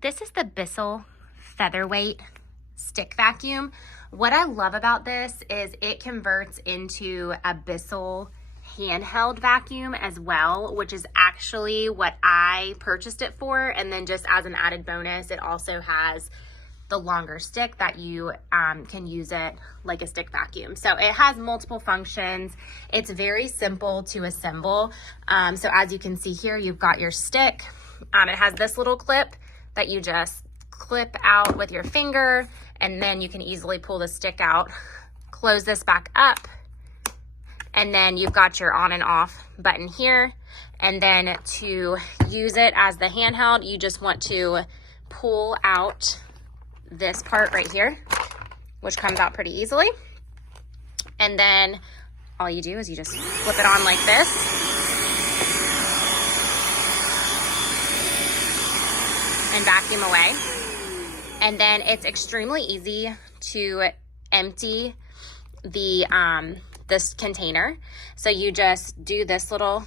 This is the BISSELL Featherweight stick vacuum. What I love about this is it converts into a BISSELL handheld vacuum as well, which is actually what I purchased it for. And then just as an added bonus, it also has the longer stick that you can use it like a stick vacuum. So it has multiple functions. It's very simple to assemble. So as you can see here, you've got your stick. It has this little clip that you just clip out with your finger, and then you can easily pull the stick out, close this back up, and then you've got your on and off button here. And then to use it as the handheld, you just want to pull out this part right here, which comes out pretty easily. And then all you do is you just flip it on like this. And vacuum away. And then it's extremely easy to empty the this container. So you just do this little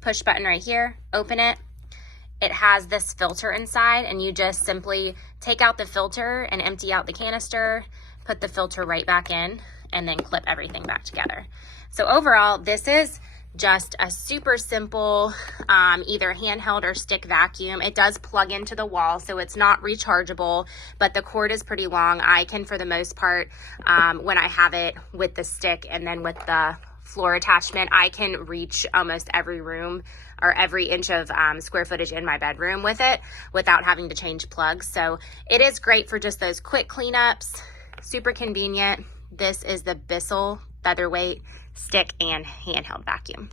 push button right here, open it. It has this filter inside, and you just simply take out the filter and empty out the canister, put the filter right back in, and then clip everything back together. So overall, this is just a super simple either handheld or stick vacuum. It does plug into the wall, so it's not rechargeable, but the cord is pretty long. I can, for the most part, when I have it with the stick and then with the floor attachment, I can reach almost every room or every inch of square footage in my bedroom with it without having to change plugs. So it is great for just those quick cleanups, super convenient. This is the BISSELL Featherweight stick and handheld vacuum.